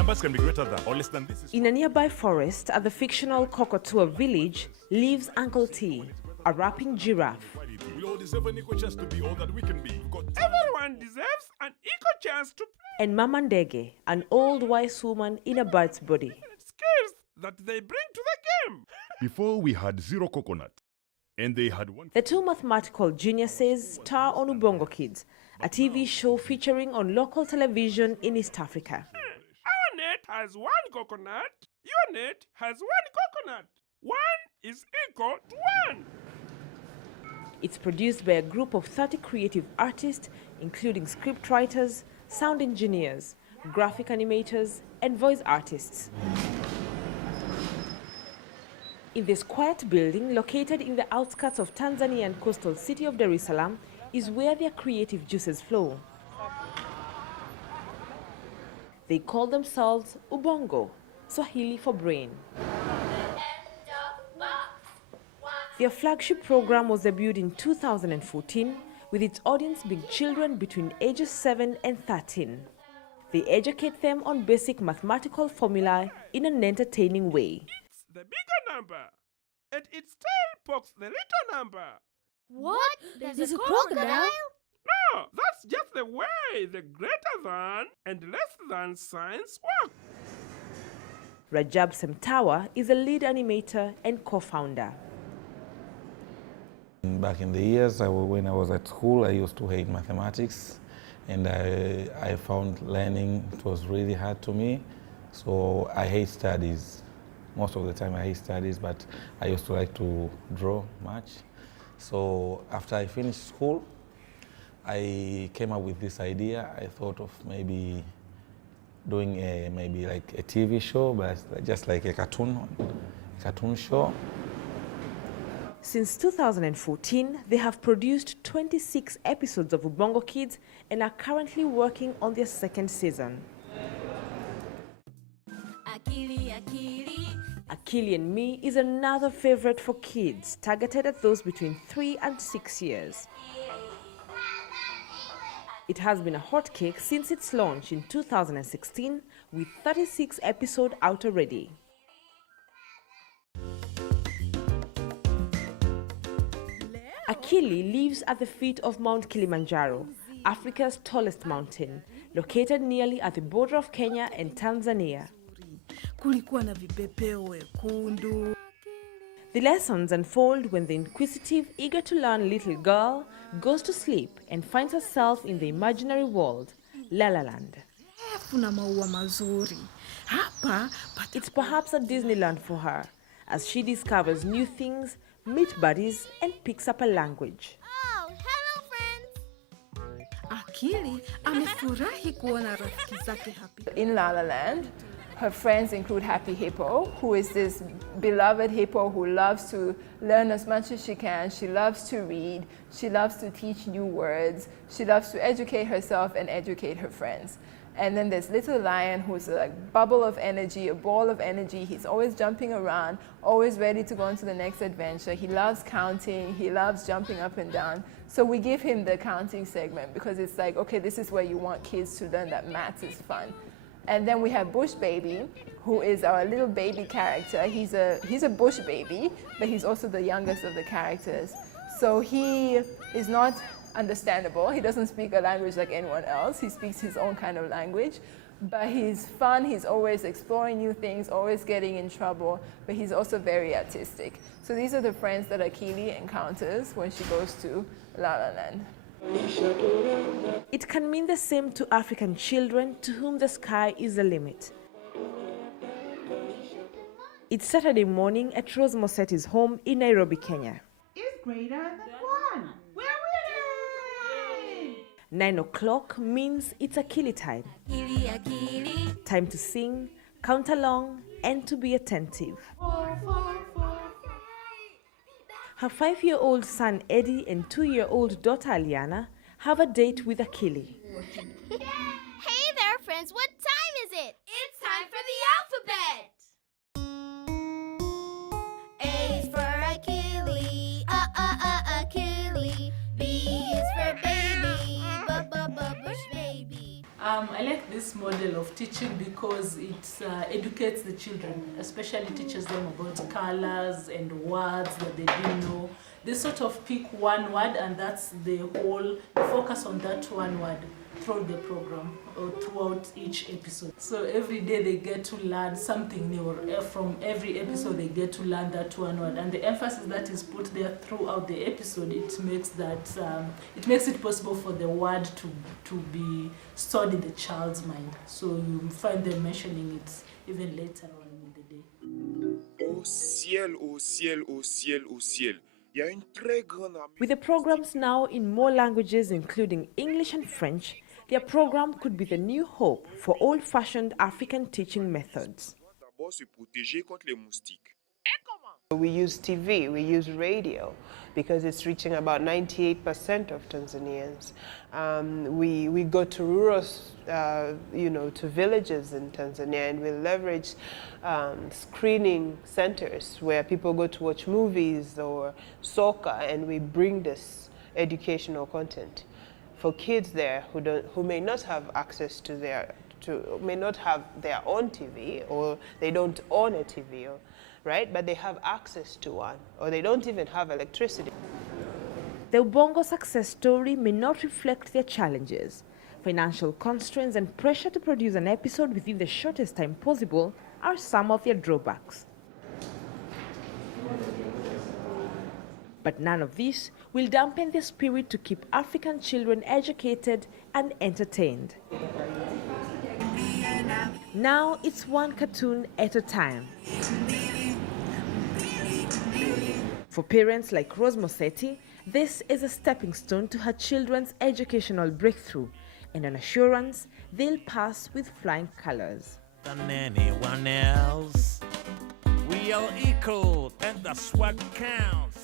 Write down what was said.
Numbers can be greater than or less than this. In a nearby forest at the fictional Kokotua village lives Uncle T, a rapping giraffe. We all deserve an equal chance to be all that we can be. Everyone deserves an equal chance to play. And Mama Ndege, an old wise woman in a bird's body. Skills that they bring to the game. Before we had 0 coconut, and they had 1. The two mathematical geniuses star on Ubongo Kids, a TV show featuring on local television in East Africa. Our net has 1 coconut. Your net has 1 coconut. 1 is equal to 1. It's produced by a group of 30 creative artists, including scriptwriters, sound engineers, graphic animators, and voice artists. In this quiet building, located in the outskirts of Tanzanian coastal city of Dar es Salaam, is where their creative juices flow. They call themselves Ubongo, Swahili for brain. Their flagship program was debuted in 2014, with its audience being children between ages 7 and 13. They educate them on basic mathematical formulae in an entertaining way. It's the bigger number, and its tail pokes the little number. What? There's a crocodile? No, that's just the way the greater than and less than signs work. Rajab Semtawa is the lead animator and co-founder. Back in the years when I was at school, I used to hate mathematics, and I found learning, it was really hard to me. So I hate studies. Most of the time I hate studies, but I used to like to draw much. So after I finished school, I came up with this idea. I thought of maybe doing maybe like a TV show, but just like a cartoon show. Since 2014, they have produced 26 episodes of Ubongo Kids and are currently working on their second season. Akili and Me is another favorite for kids, targeted at those between 3 and 6 years. It has been a hotcake since its launch in 2016, with 36 episodes out already. Akili lives at the feet of Mount Kilimanjaro, Africa's tallest mountain, located nearly at the border of Kenya and Tanzania. The lessons unfold when the inquisitive, eager to learn little girl goes to sleep and finds herself in the imaginary world, La La Land. It's perhaps a Disneyland for her, as she discovers new things, meets buddies, and picks up a language. Oh, hello friends! Akili amefurahi kuona rafiki zake happy. In La La Land, her friends include Happy Hippo, who is this beloved hippo who loves to learn as much as she can. She loves to read. She loves to teach new words. She loves to educate herself and educate her friends. And then there's Little Lion, who's a bubble of energy, a ball of energy. He's always jumping around, always ready to go on to the next adventure. He loves counting. He loves jumping up and down. So we give him the counting segment because it's like, okay, this is where you want kids to learn that maths is fun. And then we have Bush Baby, who is our little baby character. He's a bush baby, but he's also the youngest of the characters. So he is not understandable. He doesn't speak a language like anyone else. He speaks his own kind of language. But he's fun. He's always exploring new things, always getting in trouble, but he's also very artistic. So these are the friends that Akili encounters when she goes to La La Land. It can mean the same to African children to whom the sky is the limit. It's Saturday morning at Rose Mosetti's home in Nairobi, Kenya. Is greater than 1. We're winning! 9 o'clock means it's Akili time. Time to sing, count along, and to be attentive. 4, 4, 4. Her 5-year-old son Eddie and 2-year-old daughter Aliana have a date with Akili. Hey there, friends. What time is it? It's time for the alphabet. A is for Achille, Achille. B is for baby, bush baby. I I like this model of teaching because it educates the children, especially teaches them about colors and words that they didn't know. They sort of pick one word and that's the whole focus on that one word throughout the program or throughout each episode. So every day they get to learn something new. From every episode they get to learn that one word, and the emphasis that is put there throughout the episode, it makes it possible for the word to be stored in the child's mind. So you find them mentioning it even later on in the day. Au ciel, au ciel, au ciel, au ciel. Il y a une très grande With the programs now in more languages, including English and French, their program could be the new hope for old-fashioned African teaching methods. d'abord se protéger contre les moustiques. We use TV, we use radio, because it's reaching about 98% of Tanzanians. We go to rural, to villages in Tanzania, and we leverage screening centers where people go to watch movies or soccer, and we bring this educational content for kids there who may not have access may not have their own TV, or they don't own a TV, right? But they have access to one, or they don't even have electricity. The Ubongo success story may not reflect their challenges. Financial constraints and pressure to produce an episode within the shortest time possible are some of their drawbacks. But none of this will dampen their spirit to keep African children educated and entertained. Now it's one cartoon at a time. For parents like Rose Mosetti, this is a stepping stone to her children's educational breakthrough and an assurance they'll pass with flying colors. Than anyone else, we are equal and that's what counts.